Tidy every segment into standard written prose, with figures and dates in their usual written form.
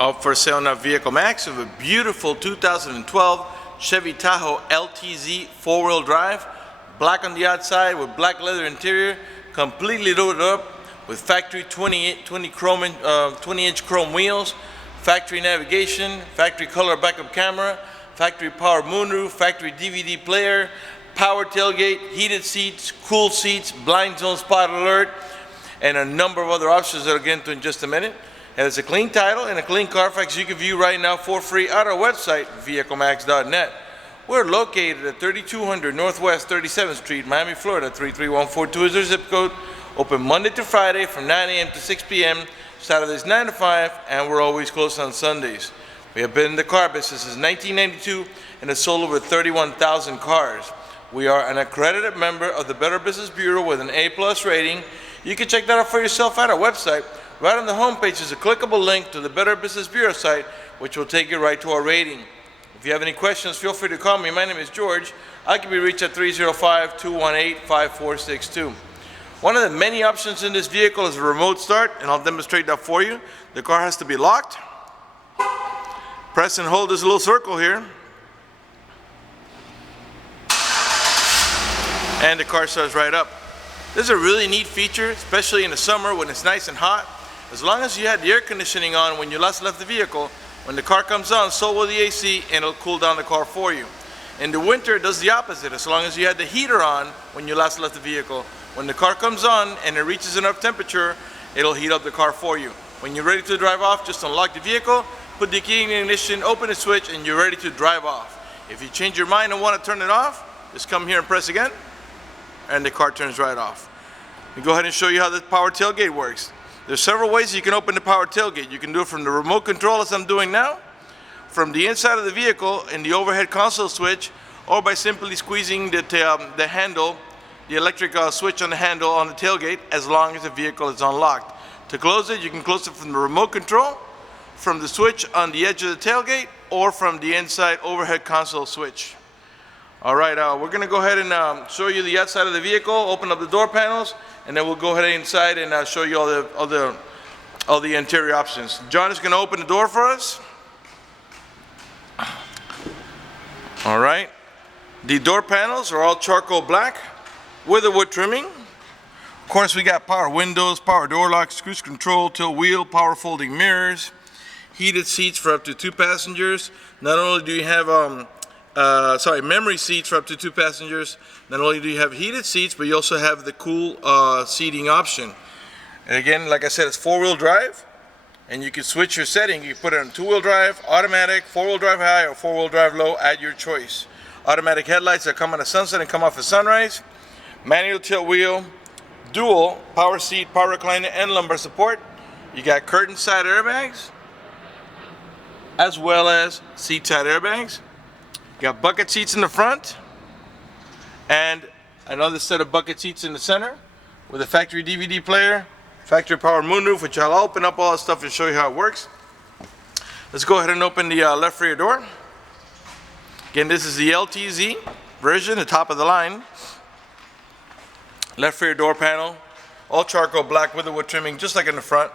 Up for sale now, Vehiclemax of a beautiful 2012 Chevy Tahoe LTZ four-wheel drive, black on the outside with black leather interior, completely loaded up with factory 20-inch chrome wheels, factory navigation, factory color backup camera, factory power moonroof, factory DVD player, power tailgate, heated seats, cool seats, blind zone spot alert, and a number of other options that I'll get into in just a minute. It has a clean title and a clean Carfax you can view right now for free at our website, vehiclemax.net. We're located at 3200 Northwest 37th Street, Miami, Florida, 33142 is our zip code. Open Monday to Friday from 9 a.m. to 6 p.m., Saturdays 9 to 5, and we're always closed on Sundays. We have been in the car business since 1992 and have sold over 31,000 cars. We are an accredited member of the Better Business Bureau with an A+ rating. You can check that out for yourself at our website. Right on the homepage is a clickable link to the Better Business Bureau site, which will take you right to our rating. If you have any questions, feel free to call me. My name is George. I can be reached at 305-218-5462. One of the many options in this vehicle is a remote start, and I'll demonstrate that for you. The car has to be locked. Press and hold this little circle here, and the car starts right up. This is a really neat feature, especially in the summer when it's nice and hot. As long as you had the air conditioning on when you last left the vehicle, when the car comes on, so will the AC, and it'll cool down the car for you. In the winter, it does the opposite. As long as you had the heater on when you last left the vehicle, when the car comes on and it reaches enough temperature, it'll heat up the car for you. When you're ready to drive off, just unlock the vehicle, put the key in the ignition, open the switch, and you're ready to drive off. If you change your mind and want to turn it off, just come here and press again, and the car turns right off. Let me go ahead and show you how the power tailgate works. There's several ways you can open the power tailgate. You can do it from the remote control, as I'm doing now, from the inside of the vehicle in the overhead console switch, or by simply squeezing the handle, the electric switch on the handle on the tailgate, as long as the vehicle is unlocked. To close it, you can close it from the remote control, from the switch on the edge of the tailgate, or from the inside overhead console switch. All right, we're going to go ahead and show you the outside of the vehicle, open up the door panels, and then we'll go ahead inside and show you all the interior options. John is going to open the door for us. All right. The door panels are all charcoal black with a wood trimming. Of course, we got power windows, power door locks, cruise control, tilt wheel, power folding mirrors, heated seats for up to 2 passengers. Not only do you have memory seats for up to 2 passengers. Not only do you have heated seats, but you also have the cool seating option. And again, like I said, it's 4-wheel drive, and you can switch your setting. You can put it on 2-wheel drive, automatic, 4-wheel drive high, or 4-wheel drive low at your choice. Automatic headlights that come on a sunset and come off at sunrise. Manual tilt wheel, dual power seat, power recliner, and lumbar support. You got curtain side airbags, as well as seat side airbags. Got bucket seats in the front and another set of bucket seats in the center with a factory DVD player, factory power moonroof, which I'll open up all that stuff and show you how it works. Let's go ahead and open the left rear door. Again, this is the LTZ version, the top of the line. Left rear door panel, all charcoal black with the wood trimming, just like in the front.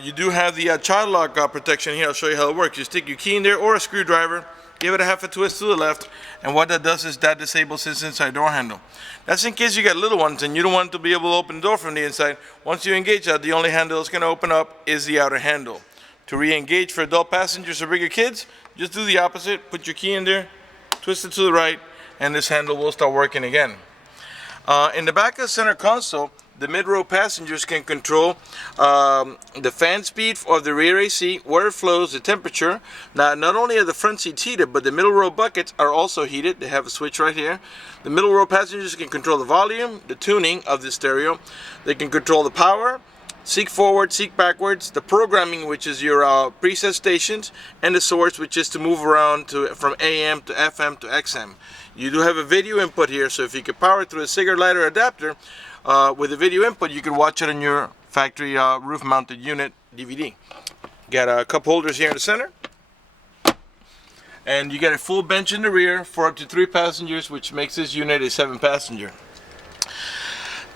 You do have the child lock protection here. I'll show you how it works. You stick your key in there or a screwdriver, give it a half a twist to the left, and what that does is that disables this inside door handle. That's in case you got little ones and you don't want to be able to open the door from the inside. Once you engage that, the only handle that's going to open up is the outer handle. To re-engage for adult passengers or bigger kids, just do the opposite. Put your key in there, twist it to the right, and this handle will start working again. In the back of the center console, the mid-row passengers can control the fan speed of the rear AC, where it flows, the temperature. Now, not only are the front seats heated, but the middle row buckets are also heated. They have a switch right here. The middle row passengers can control the volume, the tuning of the stereo. They can control the power, seek forward, seek backwards, the programming, which is your preset stations, and the source, which is to move around from AM to FM to XM. You do have a video input here, so if you could power through a cigarette lighter adapter, with a video input, you can watch it on your factory roof-mounted unit DVD. Got a cup holders here in the center, and you got a full bench in the rear for up to 3 passengers, which makes this unit a 7-passenger.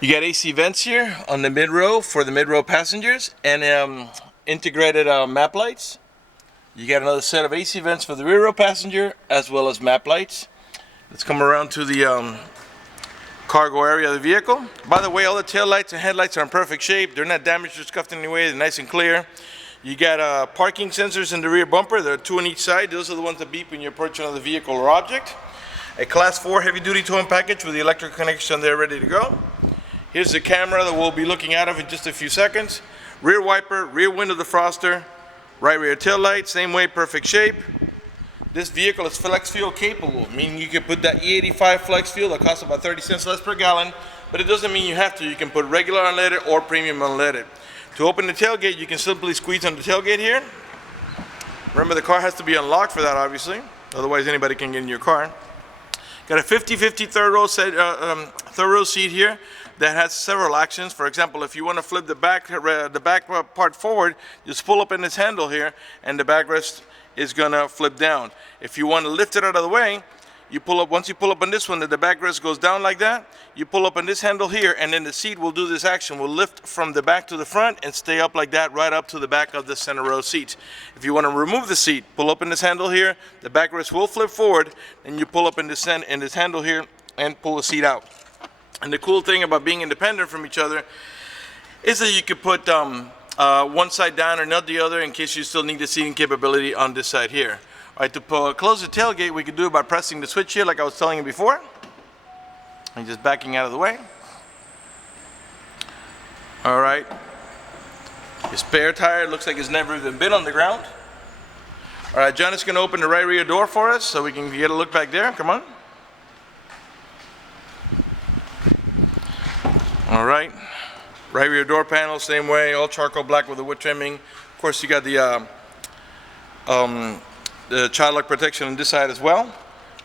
You got AC vents here on the mid-row for the mid-row passengers, and integrated map lights. You got another set of AC vents for the rear row passenger, as well as map lights. Let's come around to the cargo area of the vehicle. By the way, all the tail lights and headlights are in perfect shape. They're not damaged or scuffed in any way. They're nice and clear. You got parking sensors in the rear bumper. There are 2 on each side. Those are the ones that beep when you're approaching another vehicle or object. A Class 4 heavy-duty towing package with the electric connection there ready to go. Here's the camera that we'll be looking out of in just a few seconds. Rear wiper, rear window defroster, right rear tail light, same way, perfect shape. This vehicle is flex fuel capable, meaning you can put that E85 flex fuel that costs about 30 cents less per gallon, but it doesn't mean you have to. You can put regular unleaded or premium unleaded. To open the tailgate, you can simply squeeze on the tailgate here. Remember, the car has to be unlocked for that, obviously. Otherwise, anybody can get in your car. Got a 50-50 third row seat here that has several actions. For example, if you want to flip the back part forward, just pull up in this handle here, and the backrest is gonna flip down. If you want to lift it out of the way, you pull up. Once you pull up on this one, the backrest goes down like that. You pull up on this handle here, and then the seat will do this action. Will lift from the back to the front and stay up like that, right up to the back of the center row seat. If you want to remove the seat, pull up in this handle here. The backrest will flip forward, and you pull up in this handle here and pull the seat out. And the cool thing about being independent from each other is that you could put one side down or not the other in case you still need the seating capability on this side here. All right, to close the tailgate, we could do it by pressing the switch here like I was telling you before. And just backing out of the way. All right. Your spare tire looks like it's never even been on the ground. All right, John is going to open the right rear door for us so we can get a look back there. Come on. All right. Right rear door panel, same way, all charcoal black with the wood trimming. Of course, you got the child lock protection on this side as well.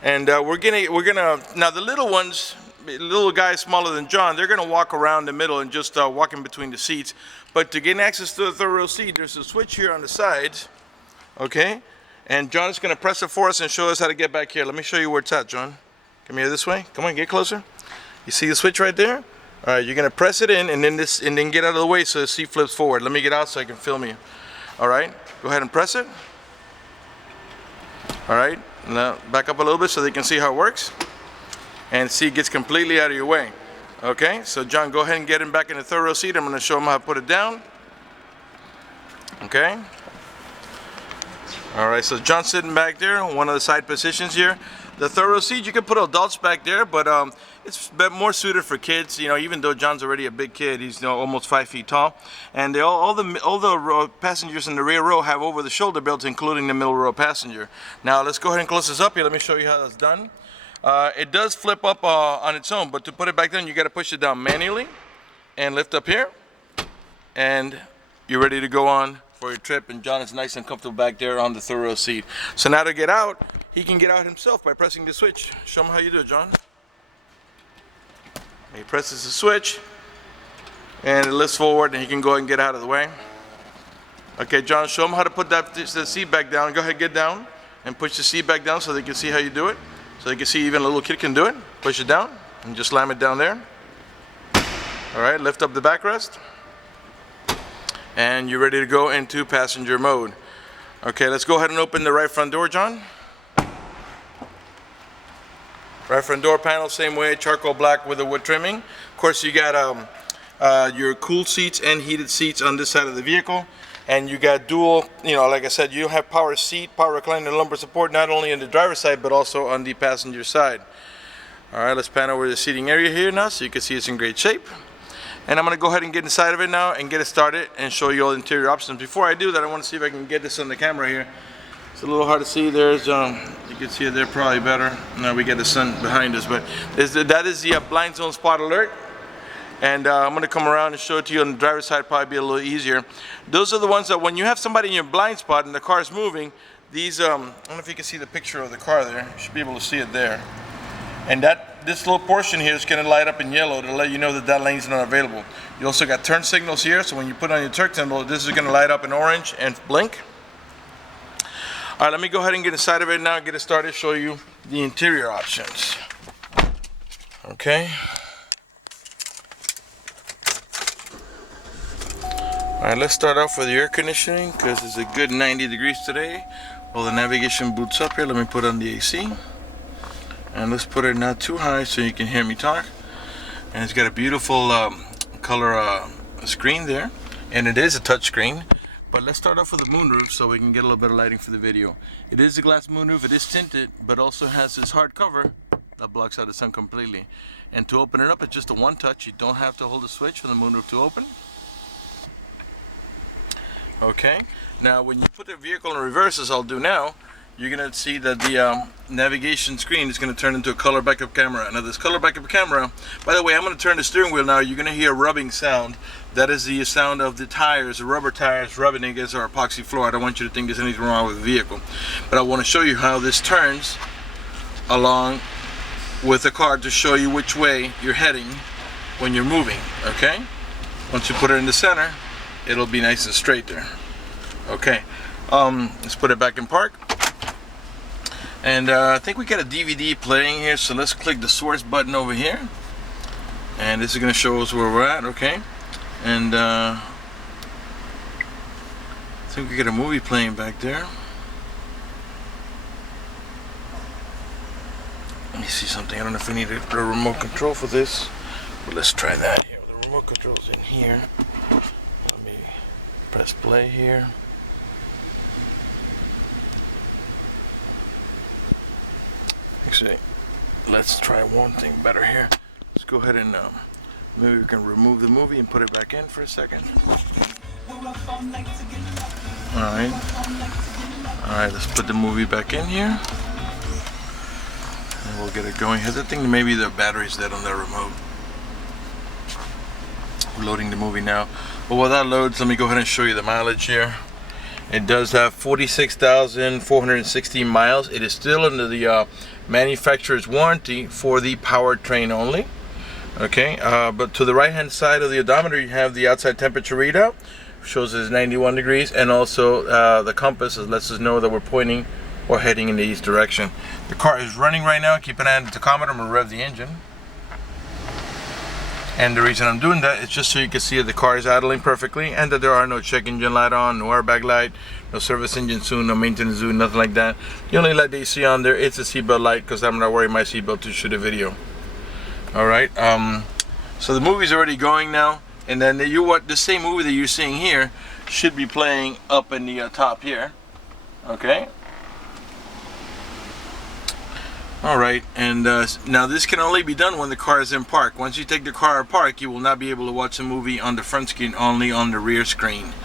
And we're gonna now the little ones, little guys smaller than John, they're gonna walk around the middle and just walk in between the seats. But to gain access to the third row seat, there's a switch here on the sides, okay? And John is gonna press it for us and show us how to get back here. Let me show you where it's at, John. Come here this way. Come on, get closer. You see the switch right there? All right, you're gonna press it in and then get out of the way so the seat flips forward. Let me get out so I can film you. All right, go ahead and press it. All right, now back up a little bit so they can see how it works. And see, it gets completely out of your way. Okay, so John, go ahead and get him back in the third row seat. I'm gonna show him how to put it down. Okay. All right, so John's sitting back there, one of the side positions here. The third row seat, you can put adults back there, but it's more suited for kids. You know, even though John's already a big kid, he's almost 5 feet tall, and all the passengers in the rear row have over-the-shoulder belts, including the middle row passenger. Now let's go ahead and close this up here. Let me show you how that's done. It does flip up on its own, but to put it back down, you got to push it down manually and lift up here, and you're ready to go on for your trip. And John is nice and comfortable back there on the third row seat. So now to get out, he can get out himself by pressing the switch. Show him how you do it, John. He presses the switch, and it lifts forward, and he can go and get out of the way. Okay, John, show him how to put the seat back down. Go ahead, get down, and push the seat back down so they can see how you do it. So they can see even a little kid can do it. Push it down, and just slam it down there. All right, lift up the backrest. And you're ready to go into passenger mode. Okay, let's go ahead and open the right front door, John. Right front door panel, same way, charcoal black with the wood trimming. Of course, you got your cooled seats and heated seats on this side of the vehicle. And you got dual, like I said, you have power seat, power recliner, and lumbar support, not only on the driver's side, but also on the passenger side. All right, let's pan over the seating area here now so you can see it's in great shape. And I'm going to go ahead and get inside of it now and get it started and show you all the interior options. Before I do that, I want to see if I can get this on the camera here. It's a little hard to see. There's, you can see it there probably better. Now we get the sun behind us, but that is the blind zone spot alert. And I'm going to come around and show it to you on the driver's side, probably be a little easier. Those are the ones that when you have somebody in your blind spot and the car is moving, these, I don't know if you can see the picture of the car there. You should be able to see it there. And this little portion here is going to light up in yellow to let you know that that lane is not available. You also got turn signals here, so when you put on your turn signal, this is going to light up in orange and blink. All right, let me go ahead and get inside of it now, get it started, show you the interior options. Okay. Alright, let's start off with the air conditioning because it's a good 90 degrees today. While the navigation boots up here, let me put on the AC. And let's put it not too high so you can hear me talk. And it's got a beautiful color screen there. And it is a touch screen. But let's start off with the moonroof so we can get a little bit of lighting for the video. It is a glass moonroof, it is tinted, but also has this hard cover that blocks out the sun completely. And to open it up, it's just a one touch. You don't have to hold the switch for the moonroof to open. Okay, now when you put the vehicle in reverse, as I'll do now, you're gonna see that the navigation screen is gonna turn into a color backup camera. Now this color backup camera, by the way, I'm gonna turn the steering wheel now. You're gonna hear a rubbing sound. That is the sound of the tires, the rubber tires rubbing against our epoxy floor. I don't want you to think there's anything wrong with the vehicle, but I want to show you how this turns along with the car to show you which way you're heading when you're moving. Okay, once you put it in the center, it'll be nice and straight there. Okay, let's put it back in park. And I think we got a DVD playing here, so let's click the source button over here. And this is going to show us where we're at, okay? And I think we got a movie playing back there. Let me see something. I don't know if we need a remote control for this, but let's try that here. The remote control's in here. Let me press play here. Actually, let's try one thing better here. Let's go ahead and maybe we can remove the movie and put it back in for a second. Alright, let's put the movie back in here. And we'll get it going. I think maybe the battery's dead on the remote. We're loading the movie now. But while that loads, let me go ahead and show you the mileage here. It does have 46,460 miles. It is still under the manufacturer's warranty for the powertrain only. Okay, but to the right hand side of the odometer you have the outside temperature readout. Shows it's 91 degrees, and also the compass lets us know that we're pointing or heading in the east direction. The car is running right now. Keep an eye on the tachometer. I'm going to rev the engine. And the reason I'm doing that is just so you can see that the car is idling perfectly and that there are no check engine light on, no airbag light, no service engine soon, no maintenance soon, nothing like that. The only light that you see on there is a seatbelt light because I'm not wearing my seatbelt to shoot a video. Alright, so the movie's already going now, and then the same movie that you're seeing here should be playing up in the top here. Okay. Alright, and now this can only be done when the car is in park. Once you take the car out of park, you will not be able to watch a movie on the front screen, only on the rear screen.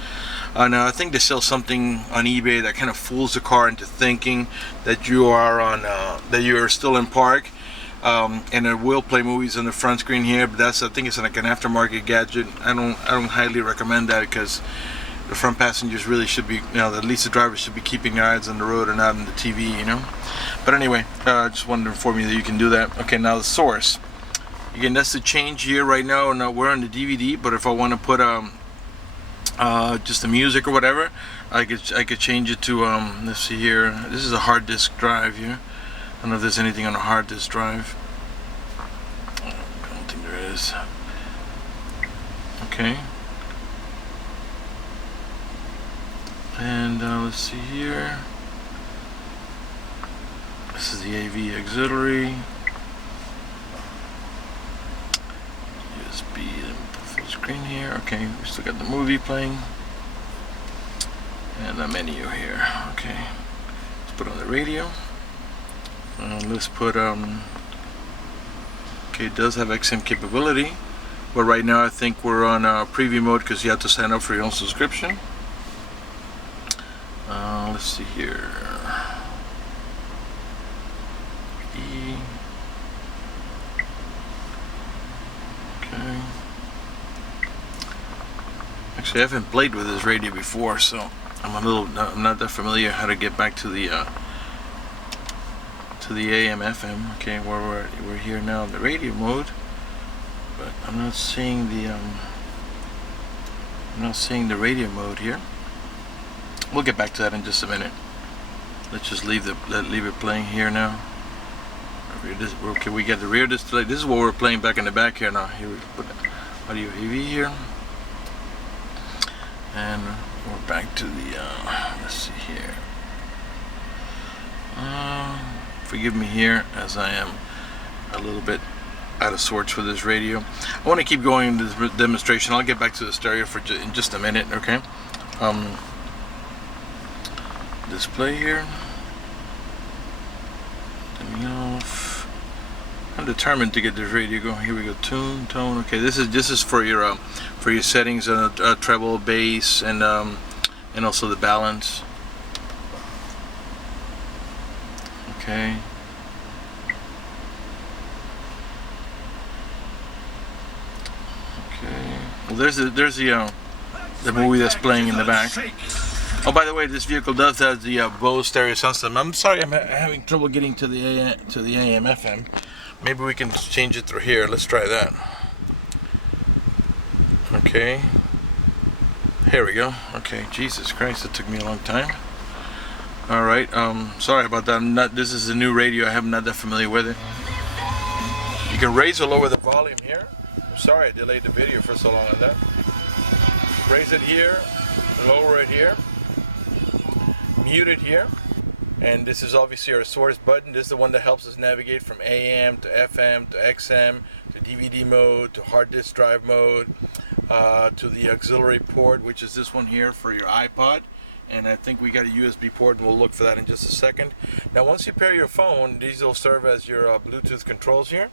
Now I think they sell something on eBay that kind of fools the car into thinking that you are on, that you are still in park, and it will play movies on the front screen here. But I think it's like an aftermarket gadget. I don't highly recommend that because the front passengers really should be, at least the drivers should be keeping their eyes on the road and not on the TV, But anyway, I just wanted to inform you that you can do that. Okay, now the source. Again, that's the change here right now, and we're on the DVD. But if I want to put just the music or whatever, I could change it to let's see here. This is a hard disk drive here. I don't know if there's anything on a hard disk drive. I don't think there is. Okay. And let's see here. This is the AV auxiliary. USB full screen here. Okay, we still got the movie playing. And the menu here. Okay. Let's put on the radio. Let's put okay, it does have XM capability. But right now I think we're on preview mode because you have to sign up for your own subscription. Let's see here. Okay. Actually, I haven't played with this radio before, so I'm not that familiar how to get back to the AM FM. Okay, where we're here now in the radio mode, but I'm not seeing the radio mode here. We'll get back to that in just a minute. Let's just leave it playing here now. Okay, we get the rear display. This is what we're playing back in the back here now. Here we put audio AV here, And we're back to the, let's see here. Forgive me here as I am a little bit out of sorts with this radio. I want to keep going this demonstration. I'll get back to the stereo in just a minute, okay? Display here. Turn me off. I'm determined to get this radio going. Here we go. Tune, tone. Okay, this is for your settings, treble, bass, and also the balance. Okay. Okay. Well, there's the movie that's playing in the back. Oh, by the way, this vehicle does have the Bose stereo sound system. I'm sorry, I'm having trouble getting to the AM FM. Maybe we can change it through here. Let's try that. Okay. Here we go. Okay. Jesus Christ, it took me a long time. All right. Sorry about that. This is a new radio. I'm not that familiar with it. You can raise or lower the volume here. I'm sorry I delayed the video for so long on that. Raise it here, lower it here, mute it here, and this is obviously our source button. This is the one that helps us navigate from AM to FM to XM to DVD mode to hard disk drive mode to the auxiliary port, which is this one here for your iPod. And I think we got a USB port, and we'll look for that in just a second. Now, once you pair your phone, these will serve as your Bluetooth controls here.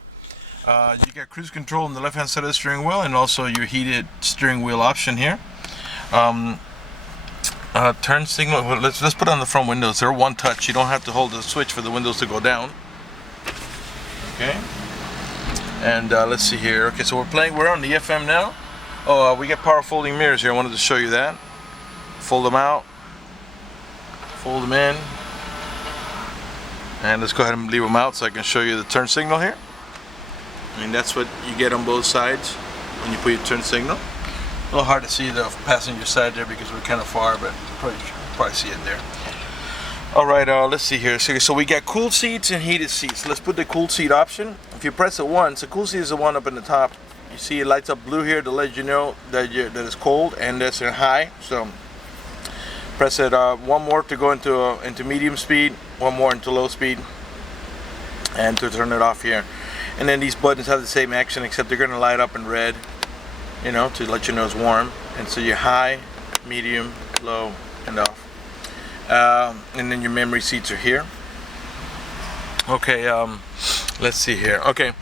You got cruise control on the left hand side of the steering wheel, and also your heated steering wheel option here. Turn signal. Well, let's put it on the front windows. They're one touch. You don't have to hold the switch for the windows to go down. Okay. And let's see here. Okay, so we're on the FM now. Oh, we got power folding mirrors here. I wanted to show you that. Fold them out. Fold them in. And let's go ahead and leave them out so I can show you the turn signal here. And that's what you get on both sides when you put your turn signal. A little hard to see the passenger side there because we're kind of far, but you probably see it there. All right, let's see here. So we got cool seats and heated seats. Let's put the cool seat option. If you press it once, the cool seat is the one up in the top. You see it lights up blue here to let you know that it's cold and that's in high. So press it one more to go into medium speed, one more into low speed, and to turn it off here. And then these buttons have the same action, except they're going to light up in red, you know, to let you know it's warm. And so you're high, medium, low, and off. And then your memory seats are here. Okay, let's see here. Okay,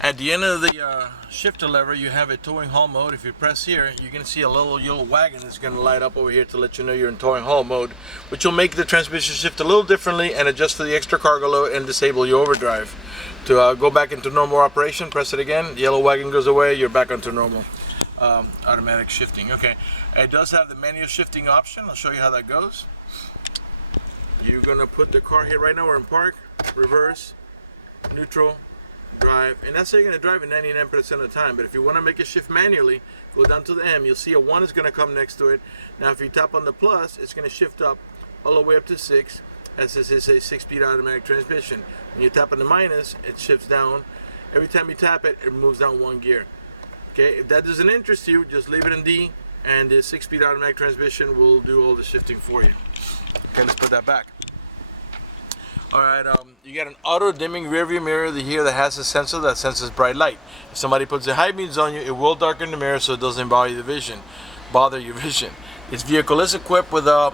at the end of the shifter lever, you have a towing haul mode. If you press here, you're going to see a little yellow wagon that's going to light up over here to let you know you're in towing haul mode, which will make the transmission shift a little differently and adjust for the extra cargo load and disable your overdrive. To go back into normal operation, press it again, the yellow wagon goes away, you're back onto normal automatic shifting. Okay, it does have the manual shifting option. I'll show you how that goes. You're going to put the car here. Right now we're in park, reverse, neutral, drive, and that's how you're going to drive it 99% of the time. But if you want to make it shift manually, go down to the M, you'll see a 1 is going to come next to it. Now if you tap on the plus, it's going to shift up all the way up to 6, as this is a 6-speed automatic transmission. When you tap on the minus, it shifts down. Every time you tap it, it moves down 1 gear. Okay, if that doesn't interest you, just leave it in D, and the 6-speed automatic transmission will do all the shifting for you. Okay, let's put that back. Alright, you got an auto dimming rear view mirror here that has a sensor that senses bright light. If somebody puts the high beams on you, it will darken the mirror so it doesn't bother your vision. This vehicle is equipped with a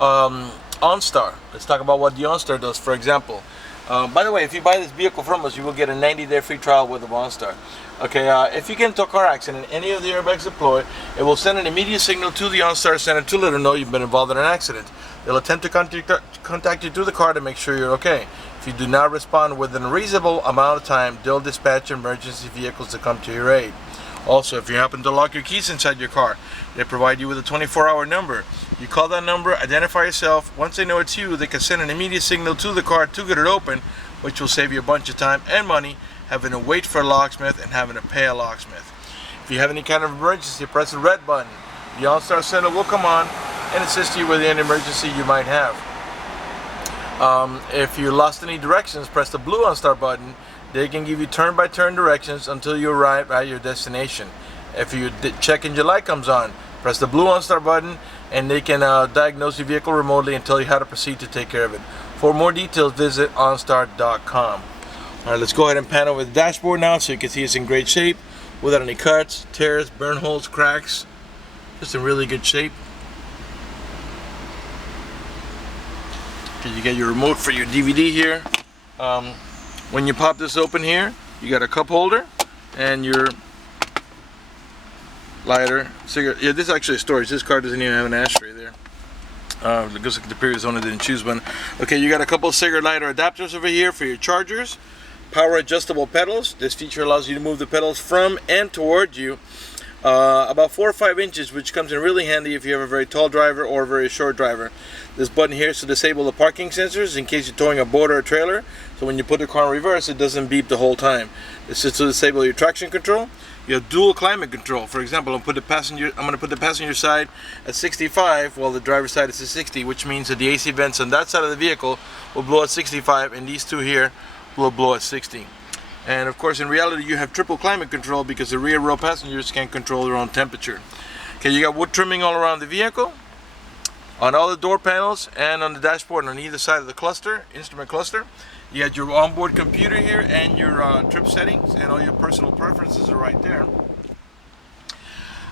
OnStar. Let's talk about what the OnStar does, for example. By the way, if you buy this vehicle from us, you will get a 90-day free trial with the OnStar. Okay, if you get into a car accident, any of the airbags deploy, it will send an immediate signal to the OnStar center to let them know you've been involved in an accident. They'll attempt to contact you through the car to make sure you're okay. If you do not respond within a reasonable amount of time, they'll dispatch emergency vehicles to come to your aid. Also, if you happen to lock your keys inside your car, they provide you with a 24-hour number. You call that number, identify yourself. Once they know it's you, they can send an immediate signal to the car to get it open, which will save you a bunch of time and money having to wait for a locksmith and having to pay a locksmith. If you have any kind of emergency, press the red button. The OnStar Center will come on and assist you with any emergency you might have. If you lost any directions, press the blue OnStar button. They can give you turn-by-turn directions until you arrive at your destination. If your check engine light comes on, Press the blue OnStar button and they can diagnose your vehicle remotely and tell you how to proceed to take care of it. For more details, visit OnStar.com. Alright, let's go ahead and pan over the dashboard now so you can see it's in great shape without any cuts, tears, burn holes, cracks. Just in really good shape. Okay, you get your remote for your DVD here. When you pop this open here, you got a cup holder and your lighter, cigarette. Yeah, this is actually storage. This car doesn't even have an ashtray there. It looks like the previous owner didn't choose one. Okay, you got a couple of cigarette lighter adapters over here for your chargers. Power adjustable pedals. This feature allows you to move the pedals from and toward you about 4 or 5 inches, which comes in really handy if you have a very tall driver or a very short driver. This button here is to disable the parking sensors in case you're towing a boat or a trailer, so when you put the car in reverse it doesn't beep the whole time. This is to disable your traction control. You have dual climate control. For example, I'm going to put the passenger side at 65 while the driver's side is at 60, which means that the AC vents on that side of the vehicle will blow at 65 and these two here will blow at 60. And of course, in reality, you have triple climate control because the rear row passengers can't control their own temperature. Okay, you got wood trimming all around the vehicle, on all the door panels, and on the dashboard on either side of the cluster, instrument cluster. You got your onboard computer here and your trip settings, and all your personal preferences are right there.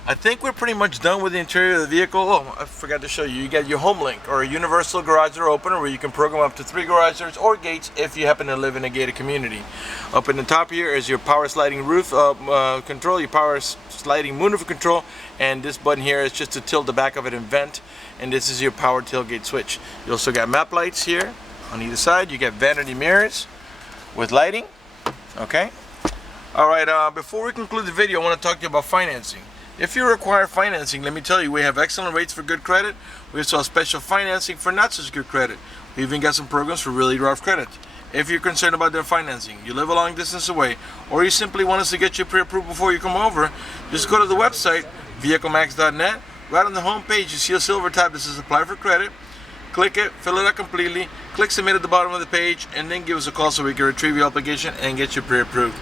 I think we're pretty much done with the interior of the vehicle. Oh, I forgot to show you. You got your home link or a universal garage door opener where you can program up to 3 garage doors or gates if you happen to live in a gated community. Up in the top here is your power sliding roof control, your power sliding moonroof control, and this button here is just to tilt the back of it and vent, and this is your power tailgate switch. You also got map lights here on either side. You got vanity mirrors with lighting. Okay. All right. Before we conclude the video, I want to talk to you about financing. If you require financing, let me tell you, we have excellent rates for good credit. We also have special financing for not such good credit. We even got some programs for really rough credit. If you're concerned about their financing, you live a long distance away, or you simply want us to get you pre-approved before you come over, just go to the website, vehiclemax.net. Right on the home page, you see a silver tab that says apply for credit. Click it, fill it out completely, click submit at the bottom of the page, and then give us a call so we can retrieve your application and get you pre-approved.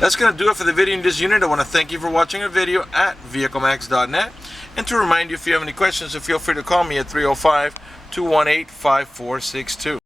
That's going to do it for the video in this unit. I want to thank you for watching our video at vehiclemax.net, and to remind you, if you have any questions, feel free to call me at 305-218-5462.